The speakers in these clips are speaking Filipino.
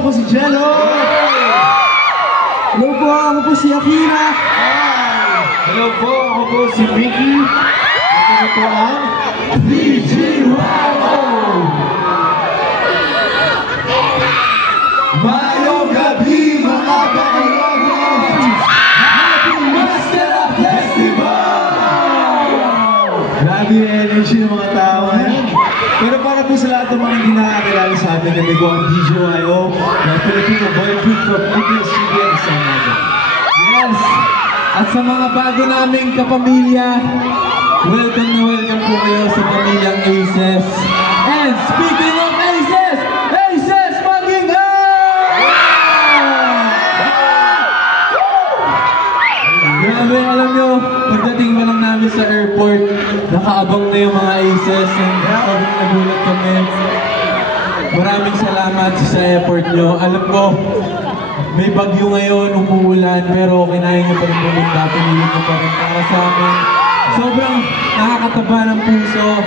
ako si Jello! Hello po, ako po si Akira. Hello po, ako po si Vicky. Ako po ang VGYO! Mayong gabi mga ka-Ilocos! Happy Master Festival! Grabe yung energy ng mga tao ngayon. Pero para po sa lahat ng mga hindi nakakilala sa atin, kami po ang VGYO, na Filipino boy group from ABS-CBN sa Naga. Yes! At sa mga bago naming kapamilya, welcome na welcome po kayo sa pamilyang Aces. And speaking of Aces, Aces Magingay! Grabe, alam nyo, pagdating pa lang namin sa airport, nakaabang na yung mga Aces and sobrang nagulat kami. Maraming salamat sa effort nyo. Alam ko, may bagyo ngayon, umuulan, pero kinahin nyo pa rin pumunta, pinili nyo pa rin para sa amin. Sobrang nakakataba ng puso.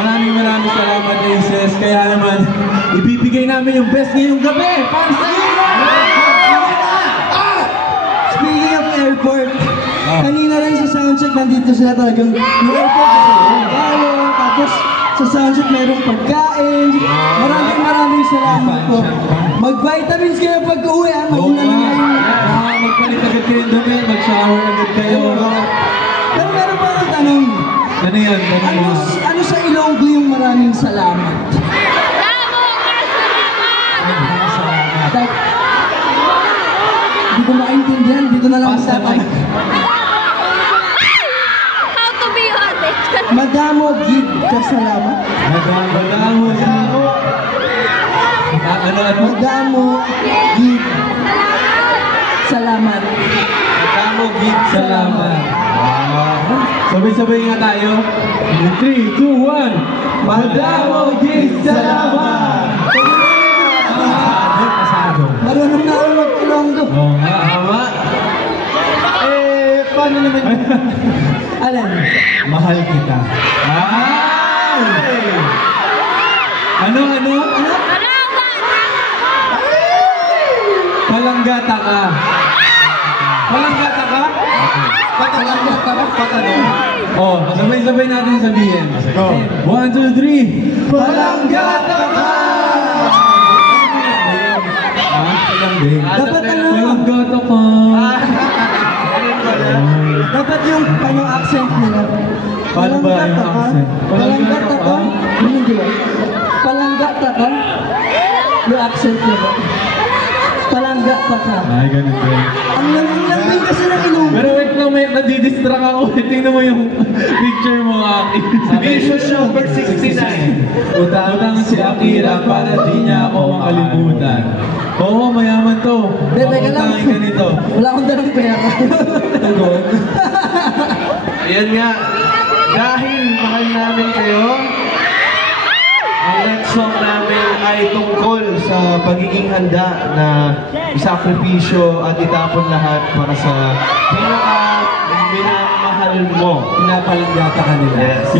Maraming salamat, Aces. Kaya naman, ibibigay namin yung best ngayong gabi para sa inyo! Speaking of airport, kanina rin sa soundcheck, nandito sila talagang yung airport. Tapos sa soundcheck mayroong pagkain. Maraming salamat po. Mag-vitamins kayo pag-uwi, mag-ulan na ngayon. Magpalit agad kayo ng dumi, mag-shower agad kayo. Pero meron pa akong tanong. Ano yan? Ano sa Ilonggo yung maraming salamat? Hindi ko maintindihan, dito na lang sa tayo. How to be honest. Madamo gid ka salamat. Madamo. Madamo gid salamat. Madamo gid salamat. Sabay-sabay nga tayo. 3, 2, 1. Madamo gid salamat. Marunong na ako mag-Ilonggo. Oo nga, ama. Paano naman yun? Alan? Mahal kita. Ay! Ano? Palanggata ka. Palanggata ka? Palanggata ka? Patanong. Oh, sabay-sabay natin sabihin. 1, 2, 3. Palanggata ka! Dapat ano? Palanggata ka. Dapat yung accent nila. Paano ba yung accent? Palanggata ka? Hindi ba? Palanggata ka? Yung accent nila ba? Palanggata ka. Ay, ganun ba? Ang lambing kasi ng Ilonggo. Pero wait lang, may nadidistract ako. Tingnan mo yung picture mo, Aki. Vision number 69. Utang si Akira para di niya ako makalimutan. Oo, mayaman to. Teka lang. Utangin ka nito. Wala akong dalang pera. Tugon. Ayan nga, dahil mahal namin kayo, ang next song namin ay tungkol sa pagiging handa na isakripisyo at itapon lahat para sa pinaka-minamahal mo. Pinapalanggata ka nila. Yes.